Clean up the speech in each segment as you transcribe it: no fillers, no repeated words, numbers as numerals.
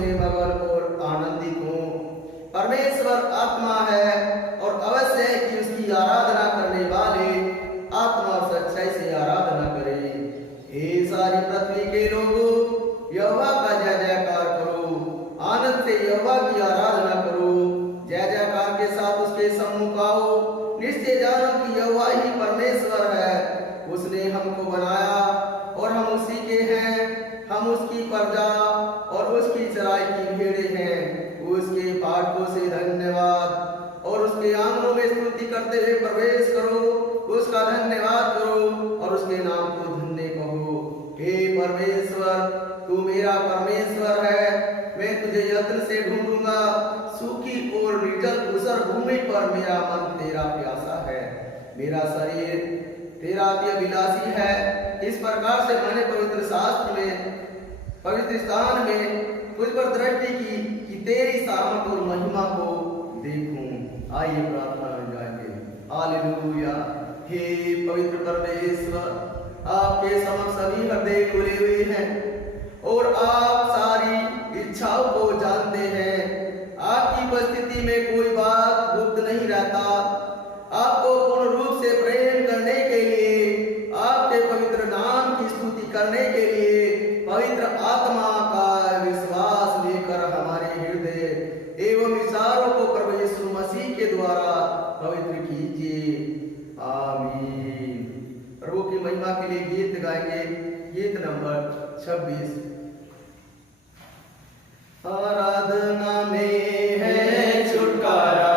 से मगन और आनंदित हूँ। परमेश्वर आत्मा है और अवश्य है कि उसकी आराधना करने वाले आत्मा सच्चाई से आराधना करें। हे सारी पृथ्वी के लोगों, यहोवा का जय जयकार करो, आनंद से यहोवा की आराधना करो, जय जयकार के साथ उसके सम्मुख आओ। निश्चय जानो कि यहोवा ही परमेश्वर है, उसने हमको बनाया और हम उसी के हैं। हम उसकी प्रजा और उसकी चराई की भेड़े हैं। उसके फाटकों से धन्यवाद और उसके आंगनों में स्तुति करते हुए प्रवेश करो। उसका धन्यवाद करो और उसके नाम को धन्य कहो। हे परमेश्वर, तू मेरा परमेश्वर है। मैं तुझे यत्न से ढूंढूंगा। सूखी और निर्जल धूसर भूमि पर मेरा मन तेरा प्यासा है। मेरा शरीर तेरा अभिलाषी है। इस प्रकार से मैंने पवित्र शास्त्र में, पवित्र स्थान में तुझ पर दृष्टि की कि तेरी सामर्थ और महिमा को देखूं। आइए प्रार्थना में जाएंगे। हालेलुया। हे पवित्र परमेश्वर, आपके समक्ष सभी हृदय खुले हुए हैं और आप सारी इच्छाओं को जानते हैं। आपकी उपस्थिति में कोई बात गुप्त नहीं रहता। आपको पूर्ण रूप से प्रेम करने के लिए, आपके पवित्र नाम की स्तुति करने के लिए पवित्र आत्मा का विश्वास लेकर हमारे हृदय एवं विचारों को प्रभु यीशु मसीह के द्वारा पवित्र कीजिए। आमीन। प्रभु की महिमा के लिए गीत गाएंगे। गीत नंबर 26। आराधना में है छुटकारा,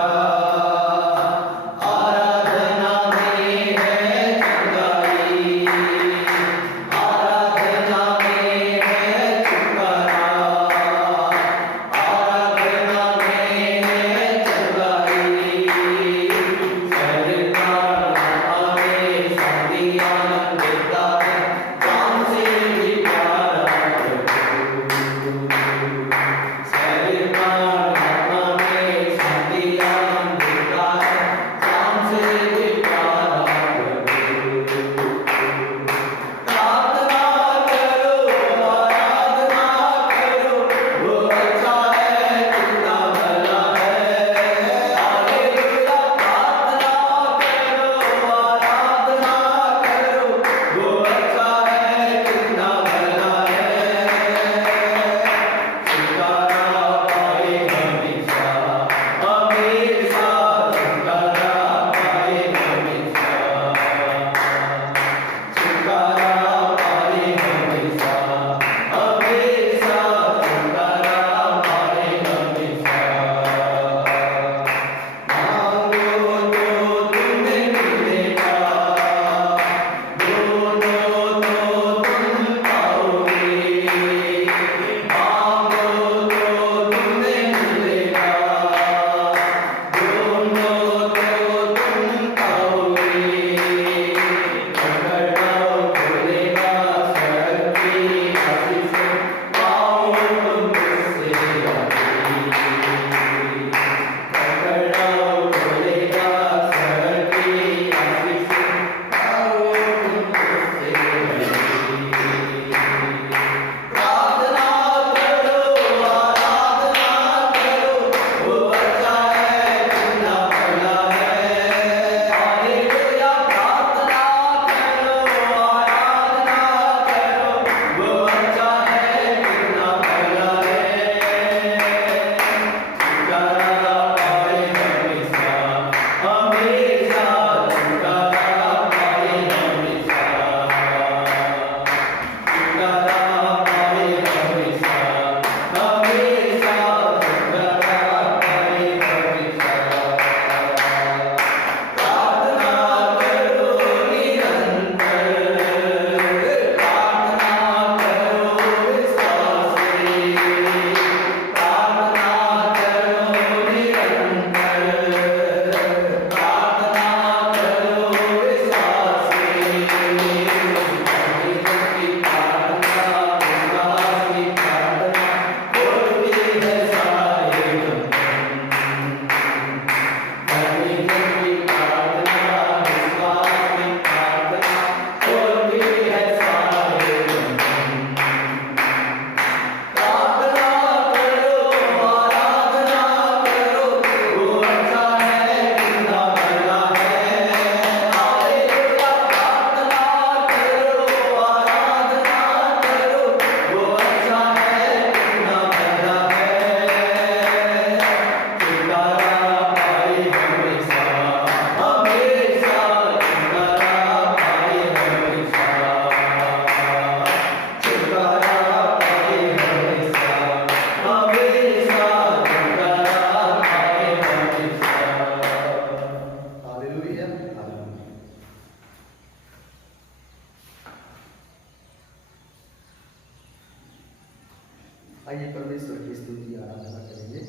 की स्तुति आराधना करेंगे।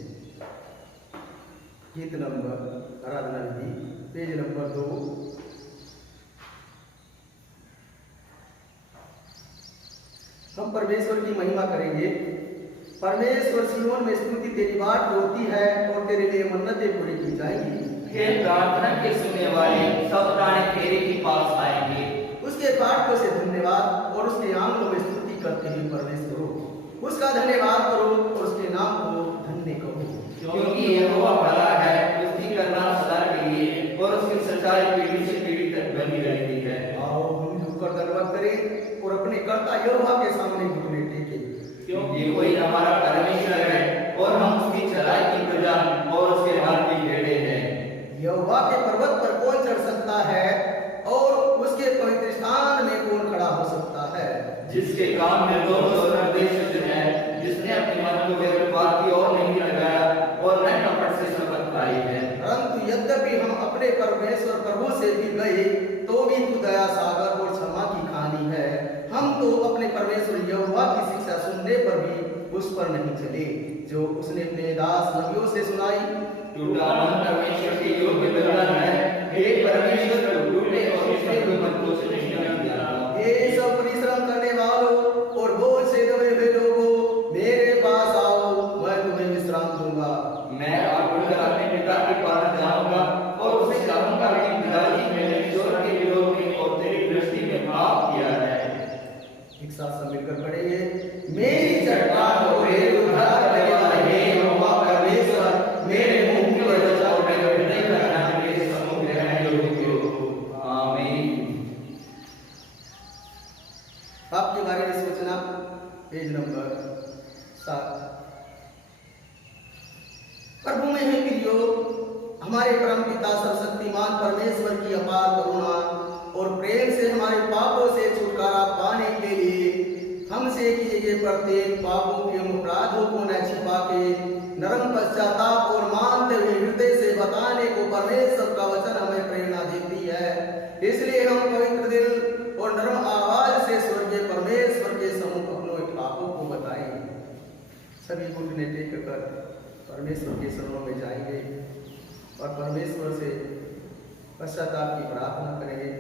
गीत नंबर आराधना विधि पेज नंबर 2। हम परमेश्वर की महिमा करेंगे। परमेश्वर सियोन में स्तुति तेरी बाट होती है और तेरे लिए मन्नतें पूरी की जाएंगी। हे प्रार्थना के सुनने वाले सब प्राणी तेरे के पास आएंगे। उसके पाठों से धन्यवाद और उसके आंगनों में स्तुति करते हुए प्रवेश करो। उसका धन्यवाद करो और उसके नाम को धन्य कहो, क्योंकि यहोवा भला है, उसकी करुणा सदा के लिए और उसकी सच्चाई पीढ़ी से पीढ़ी तक बनी रहती है। आओ हम झुककर धन्यवाद करें और अपने कर्ता यहोवा के सामने घुटने टेकें, क्योंकि वही हमारा परमेश्वर है और हम उसकी चलाई की प्रजा और उसके हाथ की भेड़ें हैं। यहोवा के पर्वत पर कौन चढ़ सकता है और उसके पवित्र स्थान में कौन खड़ा हो सकता है? जिसके काम में दोष और निर्देश है, जिसने अपने मन को व्यर्थवाद की ओर नहीं लगाया और न कपट से शपथ खाई है। परंतु यद्यपि हम अपने परमेश्वर प्रभु से भी गए तो भी तू दया सागर और क्षमा की खानी है। हम तो अपने परमेश्वर यहोवा की शिक्षा सुनने पर भी उस पर नहीं चले जो उसने अपने दास नबियों से सुनाई। टूटा मन परमेश्वर के योग्य बलिदान है। हे परमेश्वर, टूटे और टूटे हुए मन को नहीं जाता। हे सब परिश्रम करने वालों और बोझ से दबे हुए लोगों, मेरे पास आओ, मैं तुम्हें विश्राम दूंगा। मैं आपको अपने पिता के पास जाऊंगा और उसे कहूंगा कि पिताजी मैंने ईश्वर के विरोध में और तेरी दृष्टि में पाप किया है। एक साथ सब मिलकर पढ़ेंगे। मेरी चट्टान हो हे उद्धार करने वाले हे यहोवा परमेश्वर, मेरे मुंह की वजह और मेरे हृदय का ध्यान मेरे सम्मुख रहने योग्य। आमीन। आपके बारे में सोचना पेज नंबर 7। प्रभु में है प्रियो, हमारे परम पिता सर्वशक्तिमान परमेश्वर की अपार करुणा और प्रेम से हमारे पापों से छुटकारा पाने के लिए हमसे किए गए प्रत्येक पापों के अपराधों को न छिपा के नरम पश्चाताप और मानते हुए हृदय से बताने को परमेश्वर का वचन हमें प्रेरणा देती है। इसलिए हम पवित्र दिल और नरम आवाज से स्वर्गीय परमेश्वर के सम्मुख अपने पापों को बताएं। सभी घुटने टेक कर परमेश्वर के चरणों में जाएंगे और परमेश्वर से पश्चाताप की प्रार्थना करेंगे।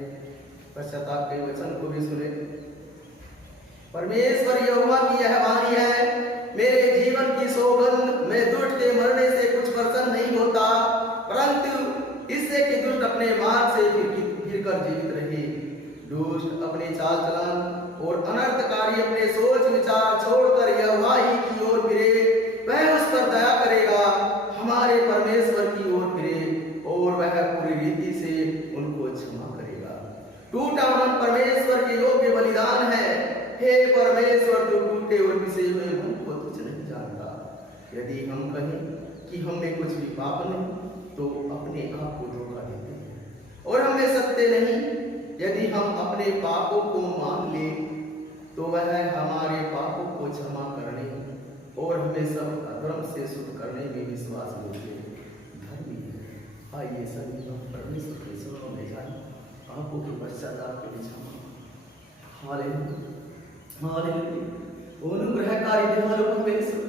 पश्चाताप के वचन को भी सुने। परमेश्वर यहोवा की यह वाणी है, मेरे जीवन की सौगंध, मैं दुष्ट के मरने से कुछ प्रसन्न नहीं होता, परंतु इससे कि दुष्ट अपने मार्ग से फिरकर जीवित रहे। दुष्ट अपने चाल चलन और अनर्थकारी अपने सोच विचार छोड़कर यहोवा ही की ओर फिरे, वह उस पर दया करेगा, हमारे परमेश्वर की ओर फिरे और वह पूरी रीति से उनको क्षमा करेगा। टूटा मन परमेश्वर के योग्य बलिदान है। हे परमेश्वर, जो टूटे और पिसे हुए मन को तुझ नहीं जानता। यदि हम कहें कि हम में कुछ भी पाप नहीं, तो अपने आप को धोखा देते हैं और हमें सत्य नहीं। यदि हम अपने पापों को मान ले तो वह हमारे पापों को क्षमा करने और हमें सब अधर्म से शुद्ध करने में विश्वास योग्य धर्मी है। आइए सभी हम परमेश्वर के चरणों में जाएं, पापों के पश्चाताप के लिए क्षमा। Hallelujah, hallelujah. अनुग्रहकारी दयालु परमेश्वर,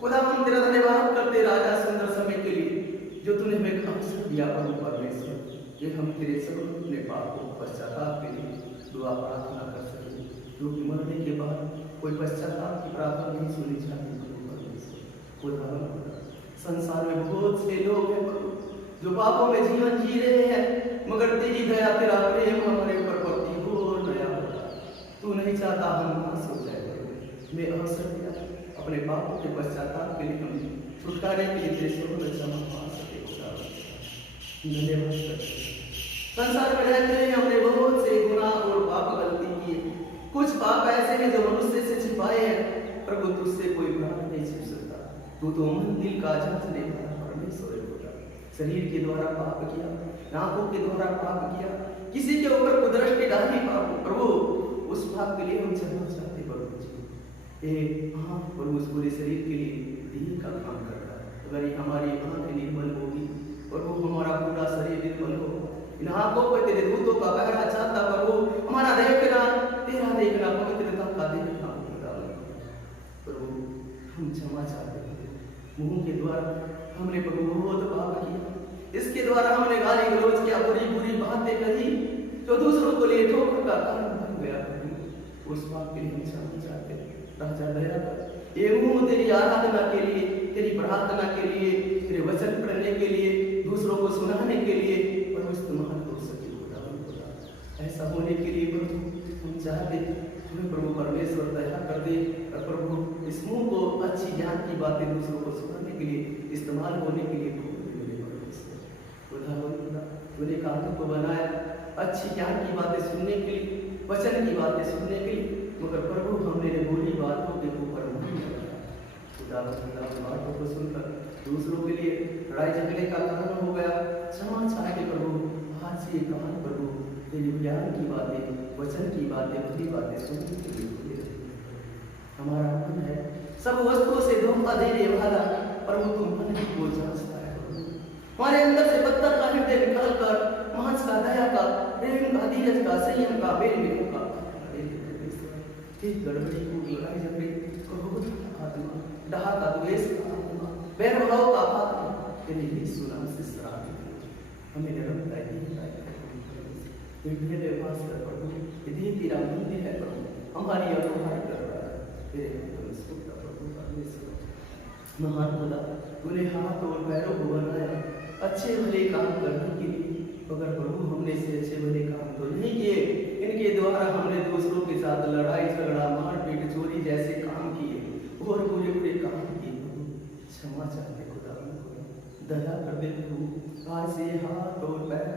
खुदा हम तेरा धन्यवाद करते राजा सुंदर समय के लिए जो तूने हमें अवसर दिया। प्रभु परमेश्वर, कि हम तेरे चरणों में अपने पापों पश्चाताप के लिए दुआ प्रार्थना कर सके, क्योंकि मरने के बाद कोई पश्चाताप की प्रार्थना नहीं सुनी जाती। संसार में बहुत से लोग हैं जो पापों में जीवन जी रहे हैं, मगर तेरी दया तेरा प्रेम हमारे ऊपर पड़ती हो नया होता। तू नहीं चाहता हम नाश हो जाए। मैं अवसर दिया अपने पापों के पश्चाताप के लिए हम छुटकारे के लिए देशों में क्षमा पा सके। धन्यवाद। संसार में रहते हैं हमने बहुत से गुनाह और पाप गलती किए। कुछ पाप ऐसे हैं जो मनुष्य से छिपाए हैं, प्रभु तुझसे कोई गुनाह नहीं छिप सकता। तू तो मन दिल का जांचने वाला परमेश्वर होता। शरीर के द्वारा पाप किया, आंखों के द्वारा पाप किया, किसी के ऊपर कुदरती डाली पाप, प्रभु उस पाप के लिए हम क्षमा चाहते प्रभु जी। प्रभु उस पूरे शरीर के लिए दिल का काम करता है। अगर ये हमारी आंखें निर्मल होगी और वो हमारा पूरा शरीर निर्मल हो, इन आंखों पर तेरे दूतों का पहरा चाहता प्रभु, हमारा देखना तेरा देखना पवित्रता का देखना प्रभु हम क्षमा चाहते हैं। मुंह के द्वारा हमने प्रभु बहुत पाप किया, इसके द्वारा हमने गाली गलौज किया, बुरी बुरी बातें कही जो दूसरों को लिए ठोकर का कारण बन गया। उस पाप के लिए हम क्षमा चाहते हैं। राजा दया कर, ये मुंह तेरी आराधना के लिए, तेरी प्रार्थना के लिए, तेरे वचन पढ़ने के लिए, दूसरों को सुनाने के लिए प्रभु इस्तेमाल हो सके। खुदा ऐसा होने के लिए प्रभु हम चाहते हमें प्रभु परमेश्वर दया कर दे, और प्रभु इस मुंह को अच्छी ज्ञान की बातें दूसरों को सुनाने के लिए, इस्तेमाल होने के लिए तूने कानों को बनाया अच्छी ज्ञान की बातें सुनने के लिए, वचन की बातें सुनने के लिए, मगर प्रभु हमने बुरी बातों के ऊपर खुदा बातों को सुनकर दूसरों के लिए लड़ाई झगड़े का कारण हो गया। क्षमा चाह के प्रभु आज से कहां प्रभु तेरी ज्ञान की बातें, वचन की बातें, बुरी बातें सुनने के लिए हमारा मन है सब वस्तुओं से धोखा देने वाला प्रभु तुम मन को जांचता है। हमारे अंदर से पत्थर का हृदय निकाल कर मांस का, दया का, प्रेम का, धीरज का, संयम का, मेल मिलों का गड़बड़ी को, लड़ाई झगड़े, क्रोध का आत्मा, डाह का, द्वेष का आत्मा, बैर भाव का आत्मा तेरे यीशु नाम से श्रापित हमें निरंतर वास कर प्रभु। यदि तेरा मंदिर है प्रभु, हमारी अगुवाई कर रहा है तेरे प्रभु परमेश्वर। महान खुदा तूने हाथ और पैरों को बनाया अच्छे भले काम करने के लिए, मगर प्रभु हमने से अच्छे भले काम तो नहीं किए, इनके द्वारा हमने दूसरों के साथ लड़ाई झगड़ा, मारपीट, चोरी जैसे काम किए और बुरे बुरे काम किए। क्षमा चाहते खुदा, दया कर दे प्रभु। आज से हाथ और पैर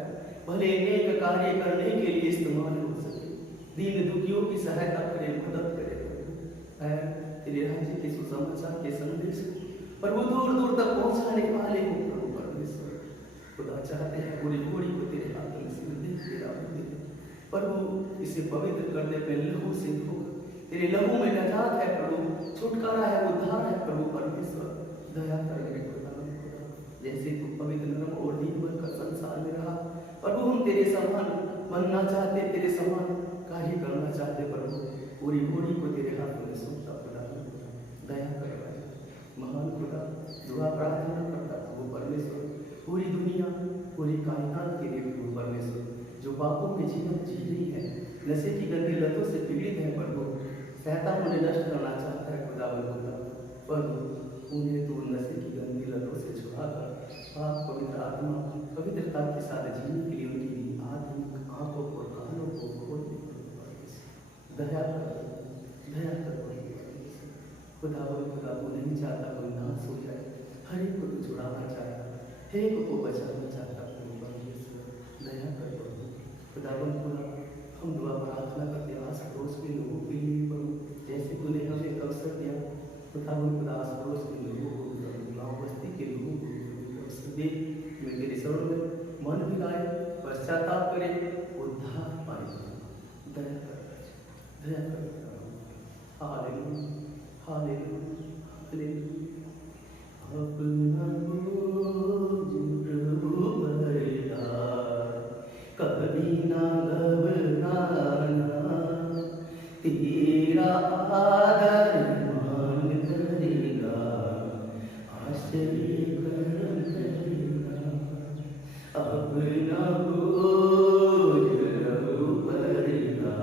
भले नेक कार्य करने के लिए इस्तेमाल हो सके, दीन दुखियों की सहायता करे, मदद करे पैर तेरे राज्य के सुसमाचार के संदेश प्रभु दूर दूर तक पहुंचाने वाले हो प्रभु परमेश्वर। खुदा चाहते हैं पूरी घोड़ी को तेरे हाथ में दे तेरा प्रभु, इसे पवित्र कर दे अपने लहू से धो, तेरे लहू में नजात है प्रभु, छुटकारा है, उद्धार है प्रभु परमेश्वर। दया कर मेरे खुदा, जैसे तू पवित्र नरम और दीनवर का संसार में रहा प्रभु, हम तेरे समान बनना चाहते, तेरे समान कार्य करना चाहते प्रभु। पूरी घोड़ी को तेरे हाथ में सौंपता खुदा, दया कर महान खुदा। दुआ प्रार्थना करता प्रभु परमेश्वर, पूरी दुनिया, पूरी कायनात के लिए प्रभु परमेश्वर, जो पापों के जीवन जी रही है, नशे की गंदी लतों से पीड़ित है प्रभु, शैतान उन्हें नष्ट करना चाहता है खुदा प्रभु, उन्हें तू नशे की गंदी लतों से छुड़ाकर पाप पवित्र आत्मा पवित्रता के साथ जीने के लिए उनकी आत्मिक आंखों और कानों को खोल दे। दया कर खुदा को नहीं चाहता कोई नाश हो जाए, हर एक को तू छुड़ाना चाहता, हर एक को बचाना चाहता प्रभु परमेश्वर। दया कर प्रभु खुदा हम दुआ प्रार्थना करते आस पड़ोस के लोगों के लिए प्रभु, जैसे तूने हमें अवसर दिया खुदा आस पड़ोस के लोगों को, गाँव बस्ती के लोगों को अवसर दे, मैं तेरे शरण में मन मिलाए, पश्चाताप करे, उद्धार पाए। दया कर हालेलुया हालेलुया हालेलुया। अपना कभी ना घबराना, तेरा आदर मान करेगा, आश्चर्य कर्म करेगा। अपना बोझ ऊपरेगा,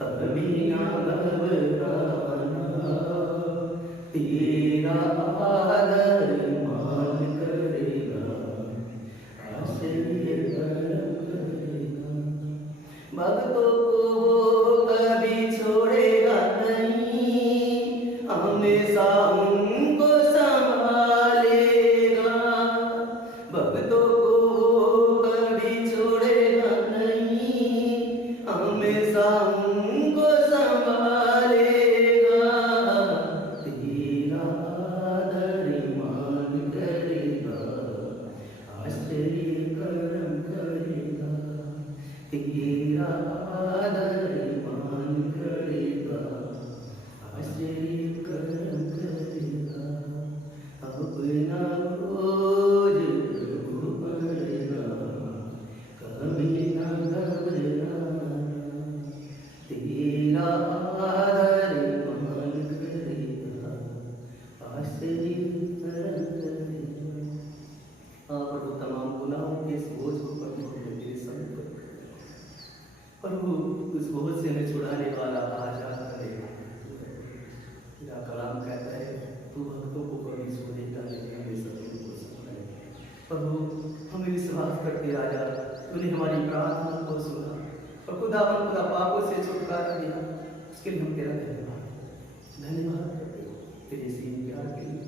कभी ना घबराना, तेरा आदर मान करेगा, आश्चर्य कर्म करेगा। भक्तों को कभी छोड़ेगा नहीं, हमेशा उनको संभालेगा। प्रभु हमें विश्वास करते राजा, तूने हमारी प्रार्थना को सुना और खुदा पापों से छुटकारा दिया, उसके लिए हम तेरा धन्यवाद करते हो। तेरे सीन प्यार के लिए,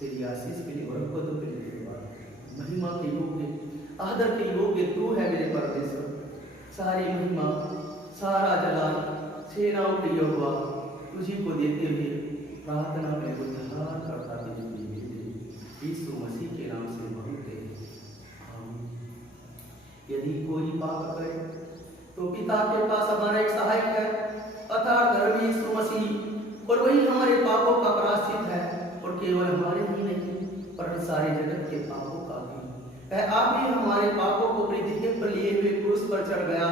तेरी आशीष के लिए, बरकतों के लिए धन्यवाद। महिमा के योग्य, आदर के योग्य तू है मेरे परमेश्वर। सारी महिमा, सारा जलाल सेनाओं के यहोवा तुझी को देते हुए प्रार्थना में उद्धार करता यीशु मसीह के नाम से मांगते हैं, आमीन। यदि कोई पाप करे तो पिता के पास हमारा एक सहायक है, अर्थात धर्मी यीशु मसीह, और वही हमारे पापों का प्रायश्चित है, और केवल हमारे ही नहीं पर सारे जगत के पापों का भी। वह आप ही हमारे पापों को अपनी देह पर लिए हुए क्रूस पर चढ़ गया,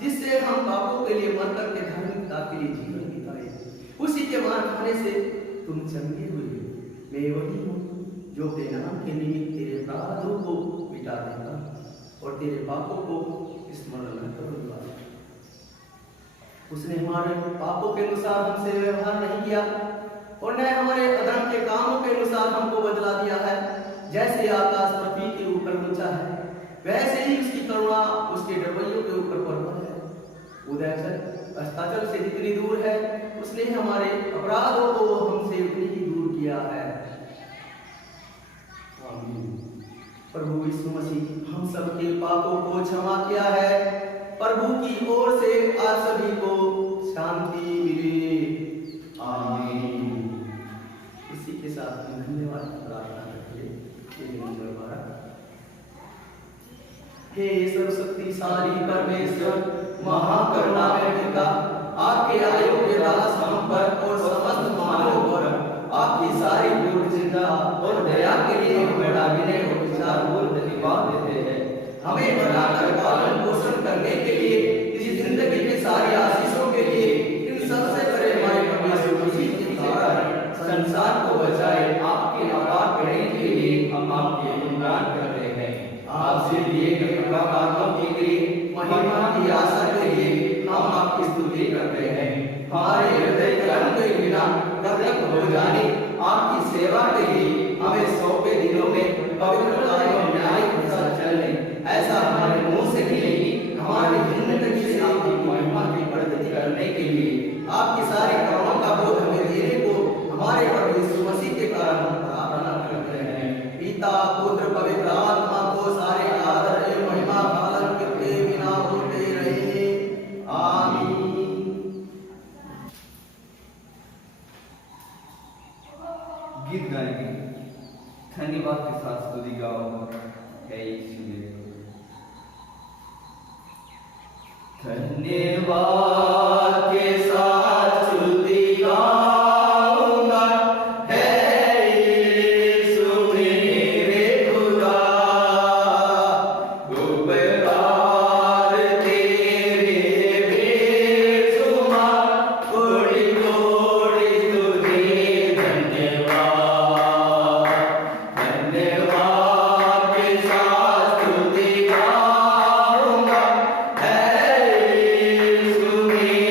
जिससे हम पापों के लिए मरकर के धार्मिकता के लिए जीवन बिताए। उसी के मार खाने से तुम चंगे हुए। मैं वही हूँ जो अपने नाम के निमित्त तेरे अपराधों को मिटा देगा और तेरे पापों को स्मरण न करूंगा। उसने हमारे पापों के अनुसार हमसे व्यवहार नहीं किया और न हमारे अधर्म के कामों के अनुसार हमको बदला दिया है। जैसे आकाश पृथ्वी के ऊपर ऊंचा है, वैसे ही उसकी करुणा उसके डबैयों के ऊपर प्रबल है। उदयचल अस्ताचल से जितनी दूर है, उसने हमारे अपराधों को हमसे उतनी ही दूर किया है। प्रभु यीशु मसीह हम सबके पापों को क्षमा किया है। प्रभु की ओर से आप सभी को शांति मिले, आमीन। इसी के साथ में धन्यवाद प्रार्थना करते हैं। हे सर्वशक्तिशाली परमेश्वर, महाकरुणा में पिता, आपके अयोग्य दास हम पर और समस्त मानवों पर आपकी सारी पूर्णता और दया के लिए बड़ा विनय और विचारपूर्ण धन्यवाद देते हैं। हमें बनाकर पालन पोषण करने के लिए, इस जिंदगी की सारी आशीषों के लिए, इन सबसे बड़े हमारे प्रभु यीशु मसीह के कारण संसार को बचाए आपके अपार प्रेम के लिए हम आपके गुणगान करते हैं। आपसे दिए गए कामों के लिए, महिमा की आशा के लिए हम आपकी स्तुति करते हैं। हमारे हृदय कर्म के बिना कर्तव्य हो जाने आपकी सेवा के लिए हमें 100 दिनों में पवित्रता एवं न्याय के साथ चलने, ऐसा हमारे मुंह से ही नहीं, हमारी जिंदगी से आपकी महिमा की प्रगति करने के लिए आपकी सारी कर्मों का बोध हमें देने को हमारे प्रभु यीशु मसीह के कारण हम प्रार्थना करते हैं। पिता पुत्र पवित्र आत्मा को सारे आदर एवं महिमा पालन करते बिना होते रहे, आमीन। गीत गाएंगे, धन्यवाद के साथ स्तुति गाओ है यीशु। धन्यवाद के साथ स्तुति गाऊंगा, है यीशु मेरे खुदा। उपकार तेरे बेशुमार, कोटि कोटि तुझे धन्यवाद। धन्यवाद के साथ स्तुति गाऊंगा, है यीशु मेरे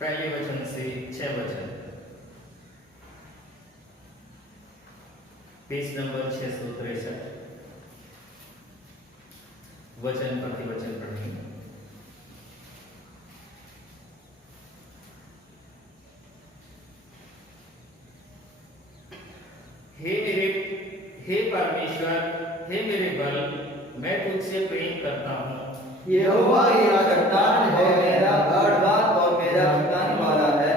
पहले वचन से 6 वचन, पेज नंबर 663, वचन प्रति वचन पढ़ेंगे। हे परमेश्वर, हे मेरे बल, मैं तुझसे प्रेम करता हूँ। यहोवा मेरा चट्टान है, मेरा गढ़ और मेरा छुड़ाने वाला है।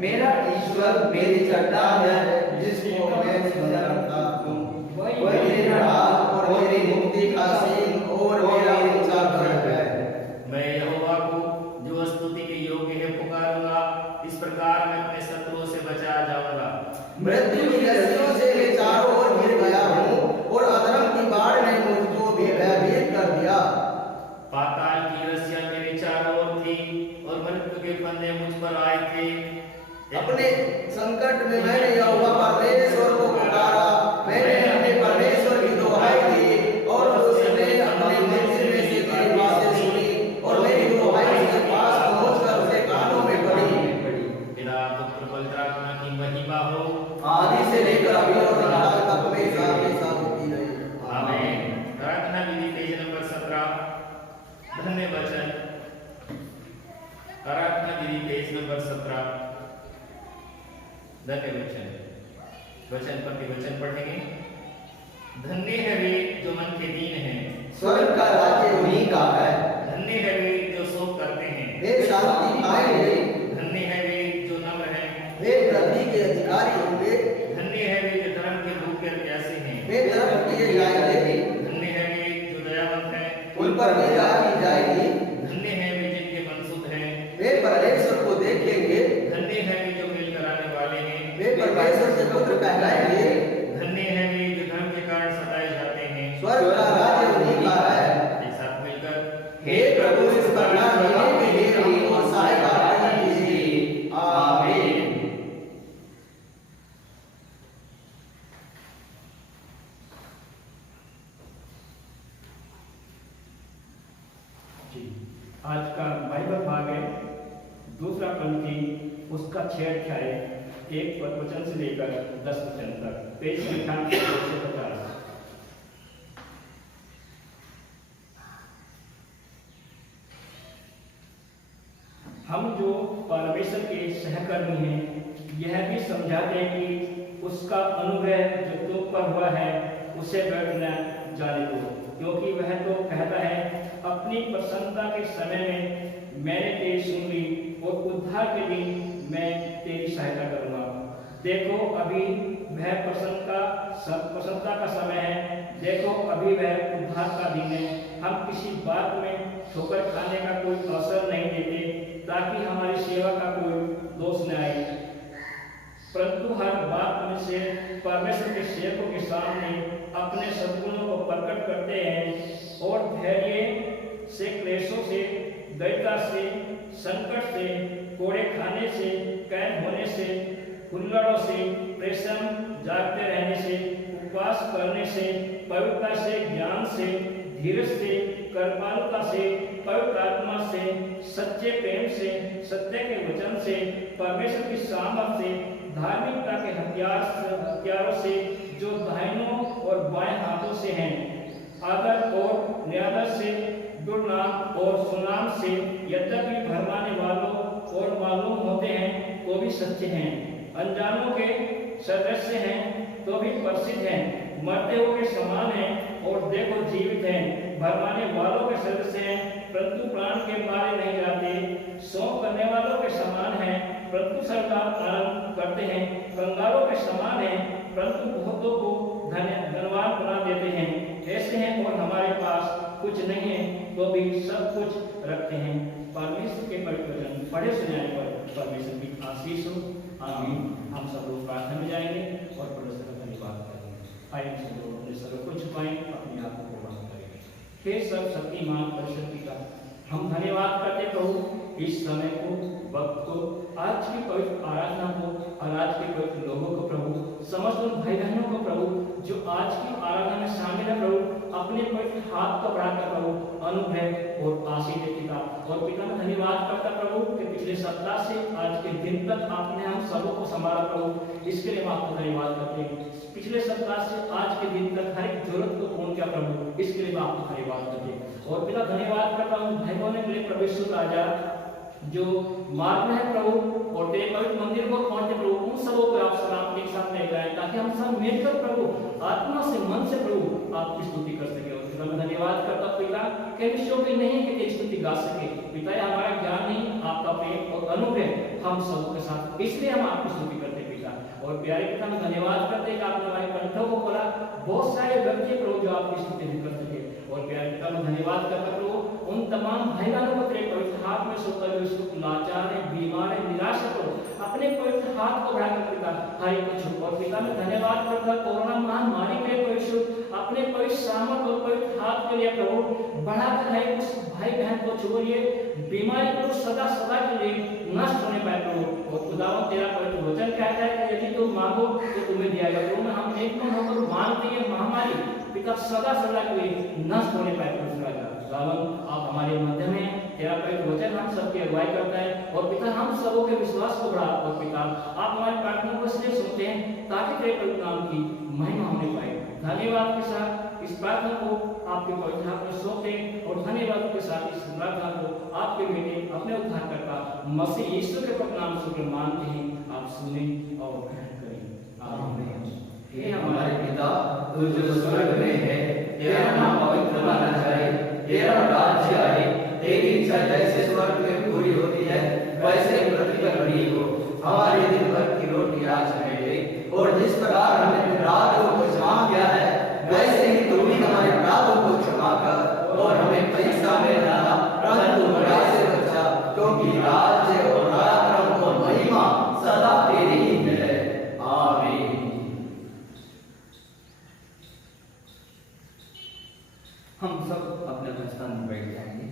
मेरा ईश्वर मेरी चट्टान है, जिसको मैं सजा करता हूँ। वह मेरा ढाल और मेरी मुक्ति का सींग और मेरा ऊंचा गढ़ है। मैं यहोवा को, जो स्तुति के योग्य है, पुकारूंगा। इस प्रकार मैं अपने शत्रुओं से बचा जाऊंगा। मृत्यु की रस्सियों से मैं चारों ओर गिर गया हूँ, और अधर्म की बाढ़ ने मुझको भी भयभीत कर दिया। पाताल की रस्सियां मेरे चारों ओर थी, और मृत्यु के फंदे मुझ पर आए थे। अपने संकट में मैंने यहोवा परमेश्वर को पुकारा। मैंने अपने परमेश्वर की दुहाई दी, और उसने अपने मंदिर में से मेरी बातें सुनी, और मेरी दुहाई उसके पास पहुंचकर उसके कानों में पड़ी। पिता पुत्र पवित्र आत्मा की महिमा हो, आदि से लेकर अभी और काल तक हमेशा हमेशा होती रहे। आमीन। प्रार्थना विधि पेज नंबर 17, धन्य वचन। प्रार्थना विधि पेज नंबर 17, धन्य वचन। वचन प्रति वचन पढ़ेंगे। धन्य है वे जो मन के दीन हैं, स्वर्ग का राज्य उन्हीं का है। धन्य है वे जो शोक करते हैं, वे शांति पाएंगे। धन्य है वे जो नम्र हैं, वे पृथ्वी के अधिकारी होंगे। धन्य है वे जो धर्म के भूखे और प्यासे हैं, वे धर्म किए जाएंगे। धन्य है वे जो दयावंत हैं, उन पर दया की जाएगी। धन्य है वे जिनके मन शुद्ध हैं, वे परमेश्वर को देखेंगे। धन्य है वे जो मिल कराने वाले हैं, वे परमेश्वर से पुत्र कहलाएंगे। धन्य है वे जो धर्म के कारण सताए जाते हैं। स्वर्ग का राज्य उन्हीं का है। एक साथ मिलकर हे प्रभु, इस बदला देने के लिए हमको सहायता कीजिए। आमीन। जी, आज का बाइबल भाग है दूसरा पंक्ति, उसका 6 अध्याय 1 वचन से लेकर 10 वचन तक, पेज संख्या 250। हम जो परमेश्वर के सहकर्मी हैं, यह भी समझाते हैं कि उसका अनुग्रह जो तुम पर हुआ है उसे व्यर्थ न जाने दो, क्योंकि वह तो कहता है, अपनी प्रसन्नता के समय में मैंने तेरी सुन ली, और उद्धार के दिन मैं तेरी सहायता करूंगा। देखो अभी वह प्रसन्नता का समय है। देखो अभी वह उद्धार का दिन है। हम किसी बात में ठोकर खाने का कोई अवसर नहीं देते, ताकि हमारी सेवा का कोई दोष न आए, परंतु हर बात में से परमेश्वर के सेवकों के सामने अपने सद्गुणों को प्रकट करते हैं, और धैर्य से, क्लेशों से, दरिद्रता से, संकट से, कोड़े खाने से, कैद होने से, हुल्लड़ों से, प्रेषण, जागते रहने से, उपवास करने से, पवित्रता से, ज्ञान से, धीरज से, कृपालुता से, पवित्र आत्मा से, सच्चे प्रेम से, सत्य के वचन से, परमेश्वर की सामर्थ से, धार्मिकता के हथियारों से, जो दाहिनों और बाएं हाथों से हैं, आदर और न्यादर से, दुर्नाम और सुनाम से, यद्यपि भरमाने वालों और मालूम होते हैं तो भी सच्चे हैं, अनजानों के सदस्य हैं तो भी प्रसिद्ध हैं, मरते हुए के समान हैं और देखो जीवित हैं, भरमाने वालों के सदस्य हैं परंतु प्राण के मारे नहीं जाते, सौंप करने वालों के समान हैं परंतु सरकार प्राण करते हैं, कंगालों के समान हैं परंतु बहुतों को धनवान बना देते हैं। ऐसे हैं और हमारे पास कुछ नहीं है तो भी सब कुछ रखते हैं। परमेश्वर के पवित्र वचन पढ़े सुनाने पर परमेश्वर की आशीष हो। आमीन। हम सब लोग प्रार्थना में जाएंगे और परमेश्वर का धन्यवाद करेंगे। आइए सब लोग अपने सर को झुकाएं, अपने आप को प्रणाम करेंगे। हे सब शक्तिमान परिशुद्ध पिता, हम धन्यवाद करते प्रभु इस समय को, वक्त को, आज की पवित्र आराधना को और आज के पवित्र लोगों को प्रभु, समस्त उन भाई बहनों को प्रभु जो आज की आराधना में शामिल है प्रभु, अपने पवित्र हाथ को बढ़ाकर प्रभु अनुग्रह और आशीष दे पिता। और पिता मैं धन्यवाद करता प्रभु कि पिछले सप्ताह से आज के दिन तक आपने हम सबों को संभाला प्रभु, इसके लिए हम आपको धन्यवाद करते हैं। पिछले सप्ताह से आज के दिन तक हर एक जरूरत को पूर्ण किया प्रभु, इसके लिए मैं आपको धन्यवाद करते हैं। और पिता धन्यवाद करता हूँ भाई बहनों के लिए प्रभु यीशु राजा जो मार्ग में है प्रभु और तेरे पवित्र मंदिर को पहुंचे प्रभु, उन सबों को आप सलाम के साथ ले जाए ताकि हम सब मिलकर प्रभु आत्मा से मन से प्रभु आपकी स्तुति कर सके। और पिता मैं धन्यवाद करता पिता कि विषयों की नहीं कि तेरी स्तुति गा सके पिता, हमारा ज्ञान नहीं आपका प्रेम और अनुग्रह हम सबों के साथ, इसलिए हम आपकी स्तुति करते पिता। और प्यारे पिता मैं धन्यवाद करते कि आपने हमारे कंठों को खोला, बहुत सारे व्यक्ति प्रभु जो आपकी स्तुति भी कर सके। और प्यारे पिता मैं धन्यवाद करता प्रभु उन तमाम भाई बहनों को तेरे पवित्र हाथ में सौंपकर जो लाचार है, बीमार है, निराश है प्रभु, अपने पवित्र हाथ को बढ़ाकर पिता हर एक को छू। और पिता मैं धन्यवाद करता कोरोना महामारी में पवित्र अपने पवित्र सामर्थ और पवित्र हाथ के लिए प्रभु बढ़ाकर है उस भाई बहन को छू, ये बीमारी को सदा सदा के लिए नष्ट होने पाए प्रभु। और खुदावंद तेरा पवित्र वचन कहता है कि यदि तुम मांगो तो तुम्हें दिया जाएगा। तो हम एक मन होकर मांगते हैं महामारी पिता सदा सदा के लिए नष्ट होने पाए प्रभु। खुदावंद आप हमारे मध्य में, तेरा पवित्र वचन हम सबकी अगुवाई करता है। और पिता हम सबों के विश्वास को बढ़ा। और पिता आप हमारी प्रार्थना को इसलिए सुनते हैं ताकि तेरे पवित्र नाम की महिमा होने पाए। धन्यवाद के साथ इस प्रार्थना को आपके पवित्र हाथ में सौंपते हैं और धन्यवाद के साथ इस प्रार्थना को आपके बेटे अपने उद्धारकर्ता मसीह यीशु के पवित्र नाम से मांगते हैं, आप सुने और ग्रहण करें। आमीन। हे हमारे पिता तू जो स्वर्ग में है, तेरा नाम पवित्र माना जाए, तेरा राज्य आए, तेरी इच्छा जैसे स्वर्ग में पूरी होती है वैसे पृथ्वी पर भी हो। हमारे दिन भर की रोटी आज हमें दे, और जिस प्रकार हमने अपराधों को क्षमा किया है वैसे ही तू भी हमारे अपराधों को क्षमा कर, और हमें परीक्षा में न ला परंतु बुराई से बचा, क्योंकि राज्य और पराक्रम और महिमा सदा तेरी ही है। आमीन। हम सब अपने अपने स्थान में बैठ जाएंगे।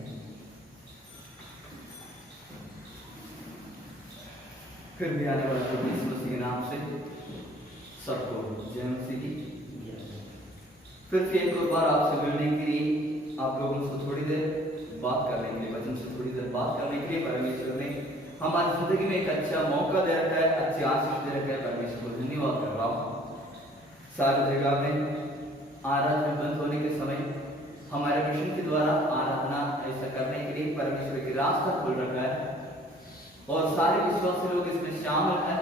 फिर भी आने वाले प्रभु यीशु मसीह के नाम से सबको जय मसीह की। फिर एक और बार आपसे मिलने के लिए, आप लोगों से थोड़ी देर बात करने के लिए, वचन से थोड़ी देर बात करने के लिए परमेश्वर ने हमारी जिंदगी में एक अच्छा मौका दे रखा है, अच्छी आशीष दे रखा है। परमेश्वर को धन्यवाद कर रहा हूँ। सारी जगह में आराधना बंद होने के समय हमारे मिशन के द्वारा आराधना ऐसा करने के लिए परमेश्वर की रास्ता खोल रखा है, और सारे विश्वासी लोग इसमें शामिल हैं।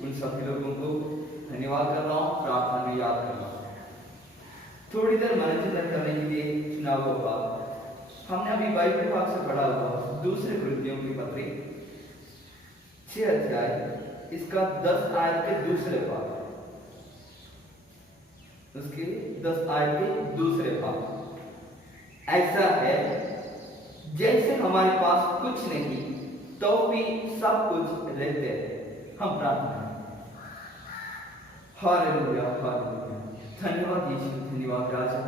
उन सभी लोगों को धन्यवाद कर रहा हूँ, प्रार्थना में याद कर रहा हूँ। थोड़ी देर मनोरंजन करने के लिए चुनाव के बाद हमने अभी बाइबल भाग से पढ़ा हुआ दूसरे कुरिन्थियों की पत्री 6 अध्याय इसका 10 आयत के दूसरे भाग, उसके 10 आयत के दूसरे भाग ऐसा है जैसे हमारे पास कुछ नहीं तो भी सब कुछ रहते हैं। हम प्रार्थना हालेलुया हालेलुया। धन्यवाद यीशु, धन्यवाद राजा।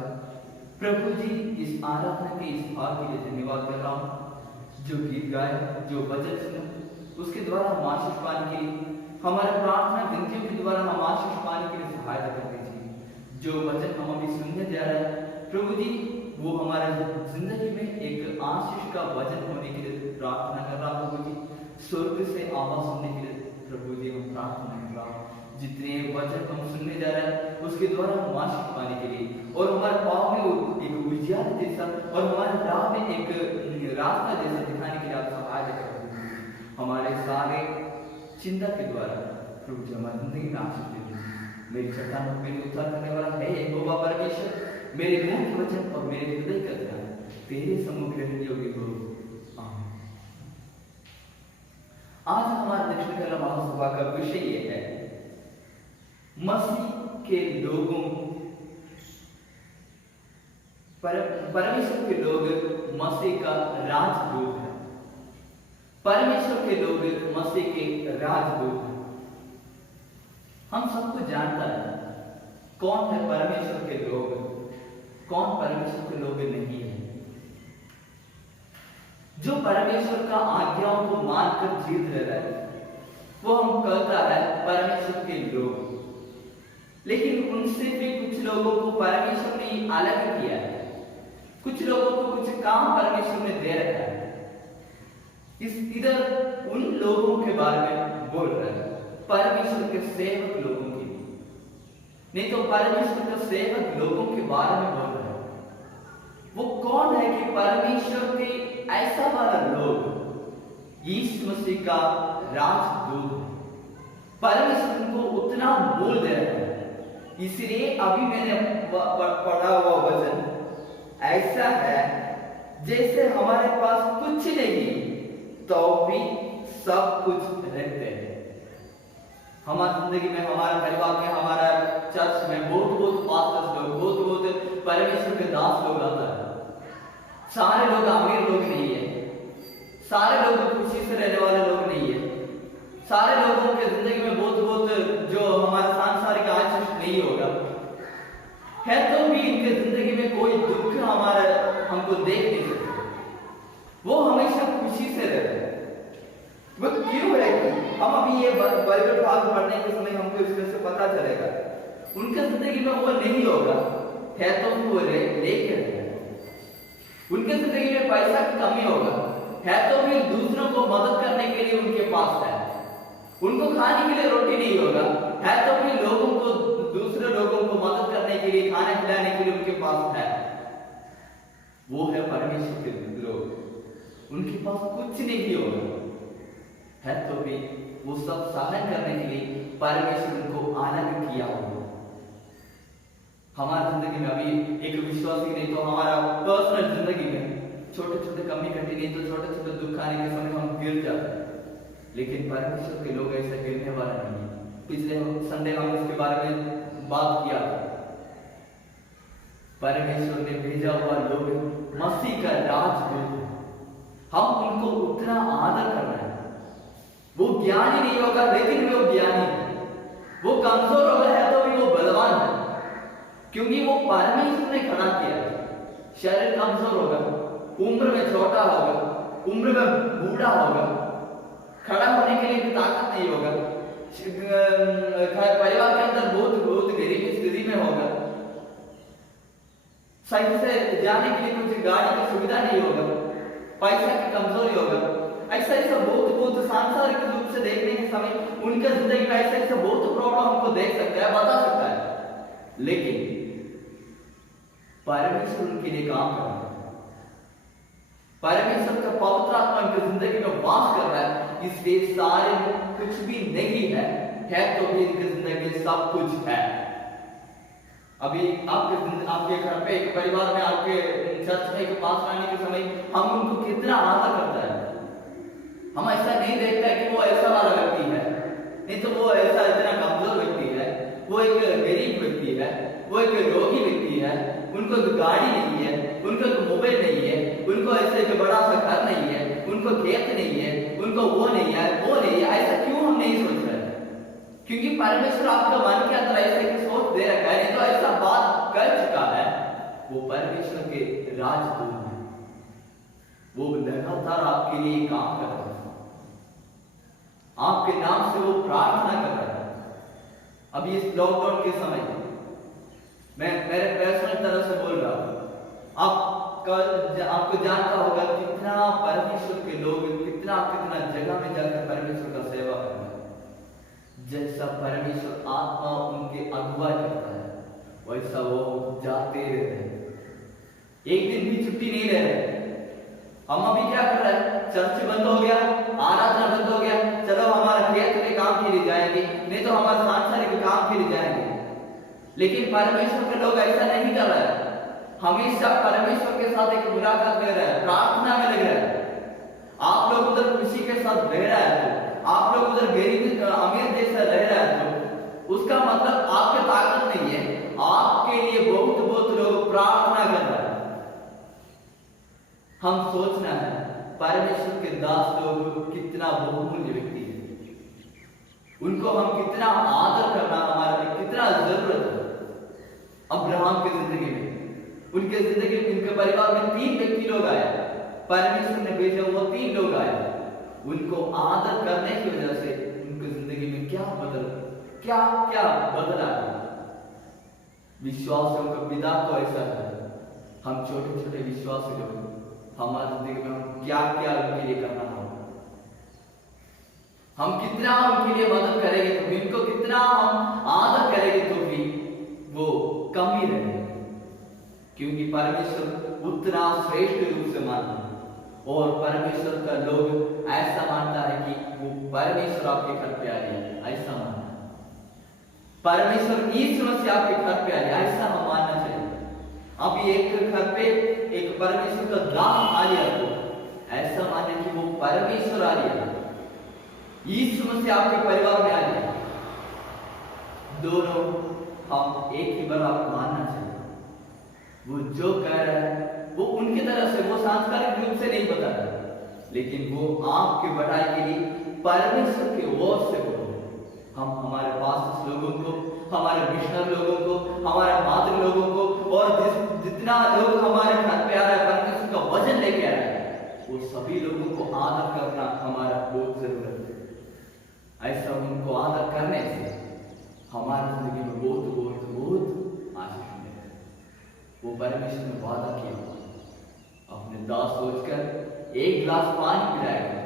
प्रभु जी इस आराधना के इस भाग के लिए धन्यवाद कर रहा हूँ। जो गीत गाए, जो वचन सुने, उसके द्वारा हम आशीष पाने के लिए, हमारे प्रार्थना विनतियों के द्वारा हम आशीष पाने के लिए सहायता कर दीजिए। जो वचन हम अभी सुनने जा रहे हैं प्रभु जी, वो हमारे जिंदगी में एक आशीष का वचन होने के लिए प्रार्थना कर रहा हूँ। प्रभु जी स्वर्ग से आवाज सुनने के लिए प्रभु जी हम प्रार्थना कर रहा हूँ। जितने वचन हम सुनने जा रहे हैं उसके द्वारा हम आशीष पाने के लिए, और हमारे पाँव में एक उजियार जैसा और हमारे राह में एक रास्ता जैसा दिखाने के लिए आप सहायता करें। हमारे सारे चिंता के द्वारा प्रभु जी हमारी जिंदगी में आशीष दे दीजिए। मेरी चट्टान पर मेरी उद्धार करने वाला है यहोवा परमेश्वर, मेरे मुंह के वचन और मेरे हृदय का ध्यान तेरे सम्मुख रहने योग्य हो। आज हमारे दक्षिण कला महासभा का विषय यह है, मसीह के लोगों, परमेश्वर के लोग मसीह का राजदूत है। परमेश्वर के लोग मसीह के राजदूत हैं। हम सबको जानता है कौन है परमेश्वर के लोग, कौन परमेश्वर के लोग नहीं है। जो परमेश्वर का आज्ञाओं को मानकर जीत रहा है वो हम कहता है परमेश्वर के लोग। लेकिन उनसे भी कुछ लोगों को परमेश्वर ने अलग किया है। कुछ लोगों को कुछ काम परमेश्वर ने दे रखा है। इधर उन लोगों के बारे में बोल रहा है, परमेश्वर के सेवक लोगों के लिए, नहीं तो परमेश्वर के सेवक लोगों के बारे में बोल रहा है। वो कौन है कि परमेश्वर के ऐसा वाला लोग यीशु मसीह का राजदूत है। परमेश्वर उनको उतना बोल दे रहा है। इसलिए अभी मैंने पढ़ा हुआ वचन ऐसा है जैसे हमारे पास कुछ नहीं तो भी सब कुछ रहते हैं। हमारी जिंदगी में, हमारे परिवार में, हमारा चर्च में बहुत पास्टर्स लोग, बहुत परमेश्वर के दास लोग आता है। सारे लोग अमीर लोग नहीं है, सारे लोग खुशी से रहने वाले लोग नहीं है। सारे लोगों के जिंदगी में बहुत जो हमारा सांसारिक आशीष नहीं होगा है, तो भी इनके जिंदगी में कोई दुख हमारा हमको देख नहीं सकते। वो हमेशा खुशी से रहते हैं। वो क्यों है? हम अभी ये बाइबल भाग पढ़ने के समय हमको इसमें से पता चलेगा। उनके जिंदगी में वो नहीं होगा है, तो वो लेके रहेगा। उनके जिंदगी में पैसा की कमी होगा है, तो भी दूसरों को मदद करने के लिए उनके पास है। उनको खाने के लिए रोटी नहीं होगा है, तो भी लोगों को, दूसरे लोगों को मदद करने के लिए, खाना खिलाने के लिए उनके पास है। वो है परमेश्वर के लोग। उनके पास कुछ नहीं होगा है, तो भी वो सब सहन करने के लिए परमेश्वर उनको अलग किया होगा। हमारी जिंदगी में अभी एक विश्वासी, नहीं तो हमारा पर्सनल जिंदगी में छोटे कमी घटी, नहीं तो छोटे दुख आने के समय हम गिर जाते हैं। लेकिन परमेश्वर के लोग ऐसा गिरने वाला नहीं है। पिछले संडे हम इसके बारे में बात किया था। परमेश्वर ने भेजा हुआ लोग मसीह का राजदूत है। हम उनको उतना आदर करना है। वो ज्ञानी नहीं होगा लेकिन वो ज्ञानी है। वो कमजोर होगा है तो भी वो बलवान है, क्योंकि वो परमेश्वर ने खड़ा किया है। शरीर कमजोर होगा, उम्र में छोटा होगा, उम्र में बूढ़ा होगा, खड़ा होने के लिए भी ताकत नहीं होगा, परिवार के अंदर बहुत गरीबी स्थिति में होगा, सही से जाने के लिए कुछ गाड़ी की सुविधा नहीं होगा, पैसा की कमजोरी होगा। ऐसा बहुत सांसारिक रूप से देखने के समय उनके जिंदगी में ऐसा बहुत प्रॉब्लम हमको देख सकता है, बता सकता है। लेकिन परमेश्वर उनके लिए काम कर रहा है। परमेश्वर का पवित्र आत्मा उनकी जिंदगी में वास कर रहा है। इसलिए सारे कुछ भी नहीं है तो भी इनकी जिंदगी में सब कुछ है। अभी आपके घर पे, एक परिवार में, आपके चर्च में एक पास आने के समय हम उनको कितना आदर करता है। हम ऐसा नहीं देखता है कि वो ऐसा वाला व्यक्ति है, नहीं तो वो ऐसा इतना कमजोर व्यक्ति है, वो एक गरीब व्यक्ति है, वो एक रोगी व्यक्ति है, उनको गाड़ी नहीं है, उनको मोबाइल नहीं है, उनको ऐसे एक बड़ा सा घर नहीं है, उनको खेत नहीं है, उनको वो नहीं है, वो नहीं है। ऐसा क्यों हम नहीं सोच रहे? क्योंकि परमेश्वर आपका मन के अंदर ऐसे की सोच दे रखा है, नहीं तो ऐसा बात कर चुका है। वो परमेश्वर के राजदूत है। वो लगातार आपके लिए काम कर रहा है, आपके नाम से वो प्रार्थना कर रहा है। अभी इस लॉकडाउन के समय मैं मेरे पर्सनल तरफ से बोल रहा हूं, आपको जानता होगा कितना परमेश्वर के लोग कितना जगह में जाकर परमेश्वर का सेवा कर रहे हैं। जैसा परमेश्वर आत्मा उनके अगुवाई करता है वैसा वो जाते रहते हैं, एक दिन भी छुट्टी नहीं ले रहे। हम अभी क्या कर रहे हैं? चर्च बंद हो गया, आराधना बंद हो गया, चलो हमारा खेत के काम के लिए जाएंगे, नहीं तो हमारे सांसारिक काम के लिए जाएंगे। लेकिन परमेश्वर के लोग ऐसा नहीं कर रहे हैं। हमेशा परमेश्वर के साथ एक मुलाकात ले रहे हैं, प्रार्थना में लग रहे हैं। आप लोग उधर खुशी के साथ रह रहे हैं, आप लोग उधर गरीब अमीर जैसा रह रहे हैं, तो उसका मतलब आपके ताकत नहीं है, आपके लिए बहुत लोग प्रार्थना कर रहे हैं। हम सोचना है परमेश्वर के दास लोग कितना बहुमूल्य व्यक्ति है, उनको हम कितना आदर करना हमारा कितना जरूरत है। अब्राहम की जिंदगी में, उनके जिंदगी में, उनके परिवार में 3 व्यक्ति लोग आए, परमेश्वर ने भेजा वो 3 लोग आए। उनको आदर करने की वजह से उनकी जिंदगी में क्या बदला। विश्वासियों का पिता तो ऐसा है। हम छोटे छोटे विश्वासी लोग हमारी जिंदगी में हम क्या क्या उनके लिए करना होगा, हम कितना उनके लिए मदद करेंगे तो भी, उनको कितना हम आदर करेंगे तो भी वो कम ही रहेंगे, क्योंकि परमेश्वर उतना श्रेष्ठ रूप से मानता है। और परमेश्वर का लोग ऐसा मानता है कि वो परमेश्वर आपके घर पे आ गया, ऐसा मानता है। परमेश्वर यीशु मसीह आपके घर पे आ गया, ऐसा हम मानना चाहिए। अब एक घर पे एक परमेश्वर का दास आ गया तो ऐसा माने कि वो परमेश्वर आ गया, यीशु मसीह आपके परिवार में आ गया, दोनों हम एक ही बराबर मानना चाहिए। वो जो कह रहा है वो उनकी तरफ से, वो सांस्कृतिक रूप से नहीं बता रहा, लेकिन वो आपके बढ़ाई के लिए परमेश्वर की ओर से बोल रहे हैं। हम हमारे पास लोगों को, हमारे मिशनर लोगों को, हमारे मातृ लोगों को और जितना लोग हमारे घर पे आ रहा है, परमेश्वर का वचन लेके आ रहा है, वो सभी लोगों को आदर करना हमारा बहुत जरूरत है। ऐसा उनको आदर करने से हमारी जिंदगी में बहुत बहुत बहुत आशीष मिलेगा। वो परमेश्वर ने वादा किया, अपने दास सोचकर एक गिलास पानी पिलाएगा,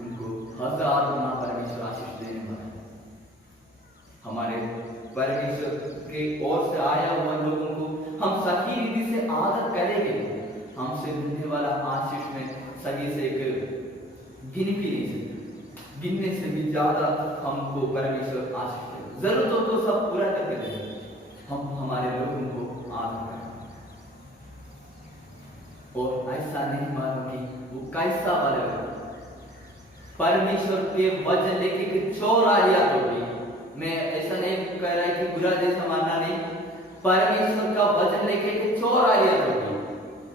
उनको 1000 गुना परमेश्वर आशीष देने वाला है। हमारे परमेश्वर के ओर से आया हुआ लोगों को हम सही रीति से आदर करेंगे, हमसे मिलने वाला आशीष में सही से एक गिन भी नहीं सकते, गिनने से भी ज्यादा हमको परमेश्वर आशीष देगा। जरूरतों को सब पूरा करके देगा, हम हमारे लोगों को आदर करें। और ऐसा नहीं मानो कि वो कैसा वाला परमेश्वर के वचन लेके कि चोर आ गया तो भी, मैं ऐसा नहीं कह रहा कि बुरा जैसा मानना नहीं, परमेश्वर का वचन लेके कि चोर आ गया तो भी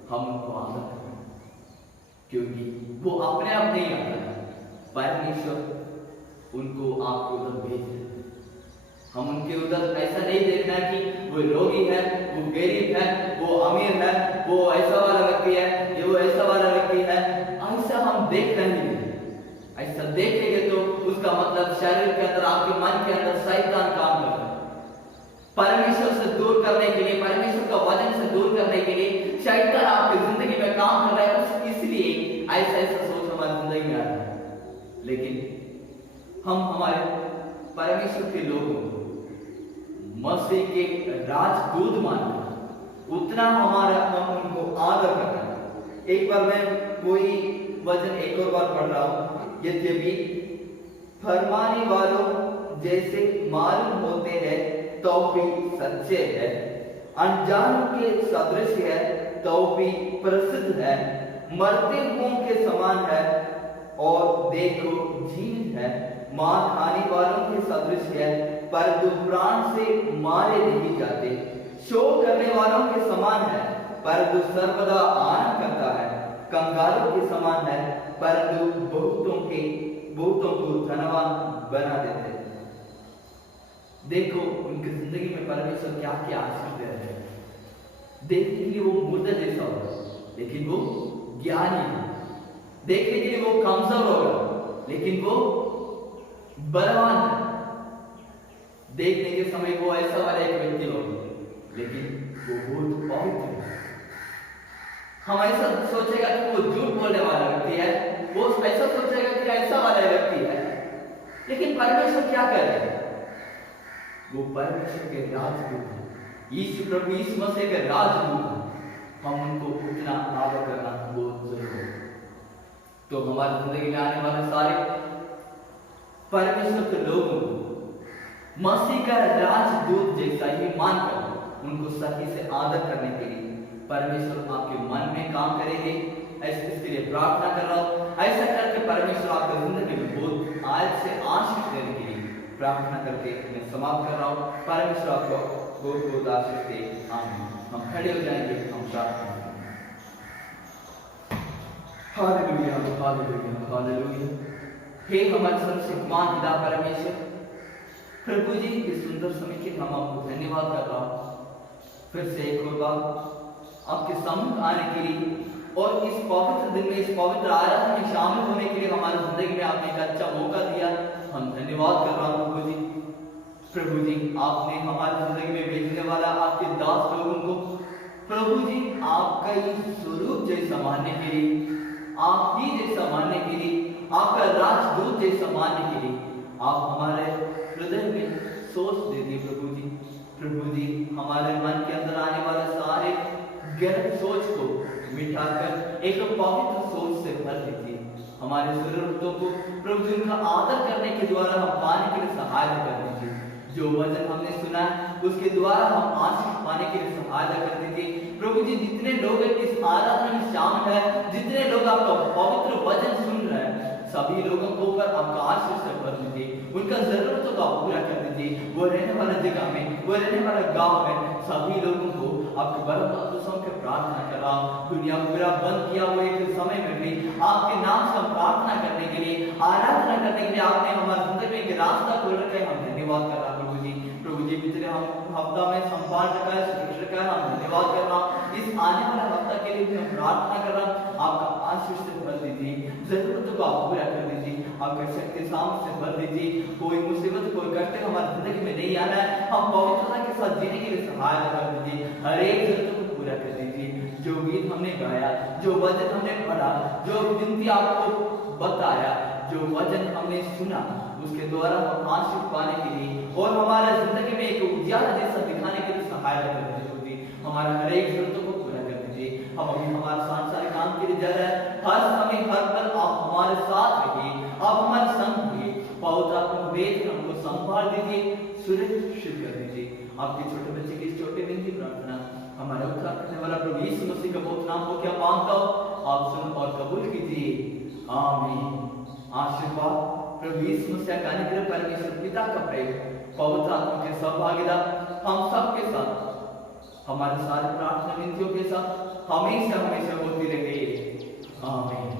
हम उनको आदर करें, क्योंकि वो अपने आप नहीं आता है, परमेश्वर उनको आपको उधर भेज देता है। हम उनके उधर ऐसा नहीं देखना कि वो रोगी है, वो गरीब है, वो अमीर है, वो ऐसा वाला व्यक्ति है, ये वो ऐसा वाला व्यक्ति है, ऐसा हम देख नहीं है। ऐसा देखेंगे तो उसका मतलब शरीर के अंदर, आपके मन के अंदर शैतान काम कर रहा है। परमेश्वर से दूर करने के लिए, परमेश्वर का वचन से दूर करने के लिए शैतान आपकी जिंदगी में काम कर रहा है, इसलिए ऐसा ऐसा सोच हमारी जिंदगी में आ रहा है। लेकिन हम हमारे परमेश्वर के लोगों को मसीह के राजदूत मानना, उतना हमारा हम उनको आदर करना। एक बार मैं कोई वचन एक और बार पढ़ रहा हूं, यद्यपि फरमाने वालों जैसे मालूम होते हैं तो भी सच्चे हैं, अनजानों के सदृश है तो भी प्रसिद्ध है, मरते हुओं के समान है और देखो जीवित है, मार खाने वालों के सदृश है परंतु प्राण से मारे नहीं जाते, शोक करने वालों के समान है परंतु सर्वदा आनंद करता है, कंगालों के समान है परंतु बहुतों को धनवान बना देते हैं। देखो उनकी जिंदगी में परमेश्वर क्या क्या आशीष दे रहे हैं। देखने के लिए वो मुर्दा जैसा होगा लेकिन वो ज्ञानी है, देखने के लिए वो कमजोर होगा लेकिन वो बलवान है, देखने के समय वो ऐसा वाला एक व्यक्ति होगा लेकिन वो बहुत पवित्र है। हम ऐसा सोचेगा कि वो झूठ बोलने वाला व्यक्ति है, वो ऐसा सोचेगा कि ऐसा वाला व्यक्ति है, लेकिन परमेश्वर क्या कर रहे हैं? वो परमेश्वर के राजदूत हैं, यीशु प्रभु यीशु मसीह के राजदूत हैं। हम उनको उतना आदर करना बहुत जरूरी है। तो हमारी जिंदगी में आने वाले सारे परमेश्वर के लोगों को मसीह का राजदूत जैसा ही मानकर उनको सही से आदर करने के लिए परमेश्वर आपके मन में काम करेंगे। ऐसे इसके लिए प्रार्थना कर रहा हूं, ऐसा करके परमेश्वर आपकी जिंदगी में बहुत आज से आशीष देने के लिए प्रार्थना करके मैं समाप्त कर रहा हूं। परमेश्वर आपको बहुत बहुत आशीष दे। आमीन। हम खड़े हो जाएंगे, हम प्रार्थना करेंगे। Hallelujah, hallelujah, hallelujah. हे हमारे सर्वशक्तिमान पिता परमेश्वर, प्रभु जी इस सुंदर समय के हम आपको धन्यवाद कर रहा हूं। फिर से एक और बार आपके सम्मुख आने के लिए और इस पवित्र दिन में, इस पवित्र आराधना में शामिल होने के लिए हमारी जिंदगी में आपने एक अच्छा मौका दिया। हम धन्यवाद कर रहा हूं प्रभु जी। प्रभु जी आपने हमारी जिंदगी में भेजने वाला आपके दास लोगों को प्रभु जी आपका ही स्वरूप जैसा मानने के लिए, आप ही जैसा मानने के लिए, आपका राजदूत जैसा मानने के लिए आप हमारे हृदय में सोच दे दिए प्रभु जी। प्रभु जी हमारे मन के अंदर आने वाले सारे गलत सोच को मिटाकर एक पवित्र सोच से भर दीजिए। हमारे जरूरतों को प्रभु जी उनका आदर करने के द्वारा हम पाने के लिए सहायता कर दीजिए। जो वचन हमने सुना उसके द्वारा हम आशीष पाने के लिए सहायता कर दीजिए। प्रभु जी जितने लोग इस आराधना में शामिल है, जितने लोग आपका पवित्र वचन सुन रहे हैं, सभी लोगों को ऊपर आपका आशीष से भर दीजिए। उनका जरूरतों का पूरा कर दीजिए। वो रहने वाला जगह में, वो रहने वाला गांव में सभी लोगों को आपके बरकत के प्रार्थना कर रहा हूँ। दुनिया पूरा बंद किया हुआ एक समय में भी आपके नाम से हम प्रार्थना करने के लिए, आराधना करने के लिए आपने हमारे जिंदगी में एक रास्ता खोल रखा है। हम धन्यवाद कर रहा हूँ प्रभु जी। प्रभु जी पिछले हम हफ्ता में संभाल रखा है, सुरक्षित रखा है, हम धन्यवाद कर रहा हूँ। इस आने वाला हफ्ता के लिए भी हम प्रार्थना कर रहा हूँ। आपका आशीष से भर दीजिए, जरूरतों को आप पूरा कर दीजिए, आपके शक्ति सामर्थ्य से भर दीजिए। कोई मुसीबत, कोई कष्ट हमारी जिंदगी में नहीं आना है। हम पवित्रता के साथ जीने के लिए सहायता कर दीजिए। हर एक जरूरत को पूरा कर दीजिए। जो गीत हमने गाया, जो वचन हमने पढ़ा, जो विनती आपको बताया, जो वचन हमने सुना, उसके द्वारा हम आशीष पाने के लिए और हमारा जिंदगी में एक उजाला जैसा दिखाने के लिए सहायता कर दीजिए। हमारा हर एक जरूरतों को पूरा कर दीजिए। हम अभी हमारे सांसारिक काम के लिए जा रहे हैं। हर समय हर पल आप हमारे साथ रहिए, आप हमारे संग रहिए। पवित्र आत्मा भेज हमको संभाल दीजिए, सुरक्षित कर दीजिए। आपके छोटे बच्चे की छोटे विनती प्रार्थना हमारे उद्धार करने वाला प्रभु यीशु मसीह का बहुत नाम हो क्या मांगता हो, आप सुन और कबूल कीजिए। आमीन। आशीर्वाद प्रभु यीशु मसीह का अनुग्रह, परमेश्वर पिता का प्रेम, पवित्र आत्मा की सहभागिता हम सबके साथ, हमारे सारे प्रार्थना विनतियों के साथ हमेशा हमेशा होती रहे। आमीन।